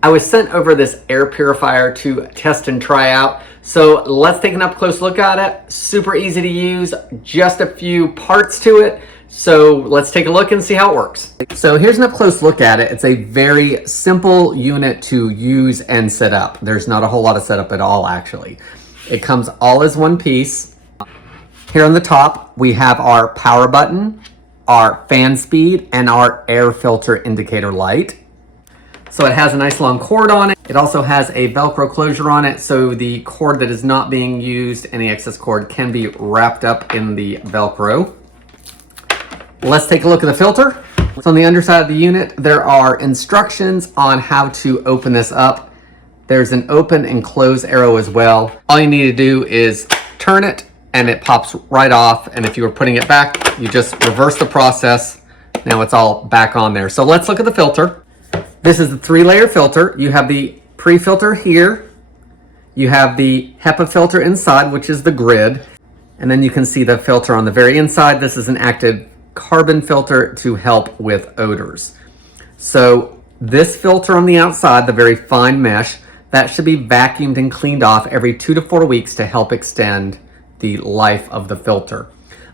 I was sent over this air purifier to test and try out. So let's take an up close look at it. Super easy to use, just a few parts to it. So let's take a look and see how it works. So here's an up close look at it. It's a very simple unit to use and set up. There's not a whole lot of setup at all, actually. It comes all as one piece. Here on the top, we have our power button, our fan speed, and our air filter indicator light. So it has a nice long cord on it. It also has a Velcro closure on it, so the cord that is not being used, any excess cord, can be wrapped up in the Velcro. Let's take a look at the filter. So on the underside of the unit, there are instructions on how to open this up. There's an open and close arrow as well. All you need to do is turn it and it pops right off. And if you were putting it back, you just reverse the process. Now it's all back on there. So let's look at the filter. This is the 3-layer filter. You have the pre-filter here. You have the HEPA filter inside, which is the grid. And then you can see the filter on the very inside. This is an active carbon filter to help with odors. So this filter on the outside, the very fine mesh, that should be vacuumed and cleaned off every 2 to 4 weeks to help extend the life of the filter.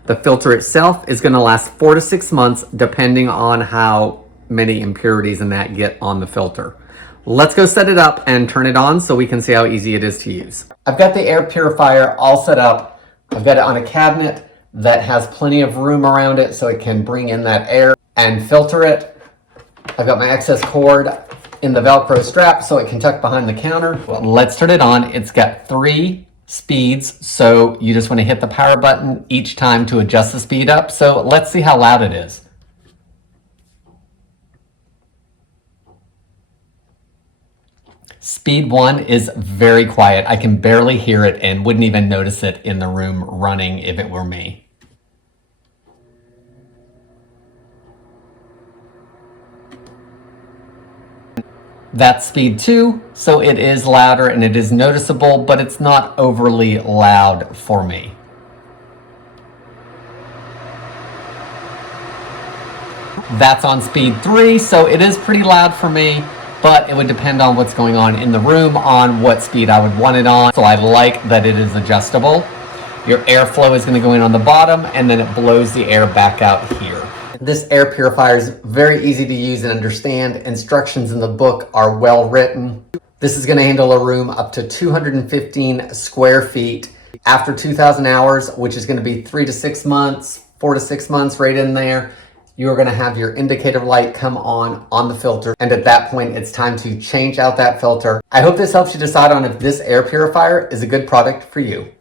The filter itself is going to last 4 to 6 months depending on how many impurities in that get on the filter. Let's go set it up and turn it on so we can see how easy it is to use. I've got the air purifier all set up. I've got it on a cabinet that has plenty of room around it so it can bring in that air and filter it. I've got my excess cord in the Velcro strap so it can tuck behind the counter. Well, let's turn it on. It's got 3 speeds, so you just want to hit the power button each time to adjust the speed up. So let's see how loud it is. Speed 1 is very quiet. I can barely hear it and wouldn't even notice it in the room running if it were me. That's speed 2, so it is louder and it is noticeable, but it's not overly loud for me. That's on speed 3, so it is pretty loud for me, but it would depend on what's going on in the room on what speed I would want it on. So I like that it is adjustable. Your airflow is going to go in on the bottom and then it blows the air back out here. This air purifier is very easy to use and understand. Instructions in the book are well written. This is going to handle a room up to 215 square feet. After 2,000 hours, which is going to be 3 to 6 months, 4 to 6 months right in there, you're going to have your indicator light come on the filter. And at that point, it's time to change out that filter. I hope this helps you decide on if this air purifier is a good product for you.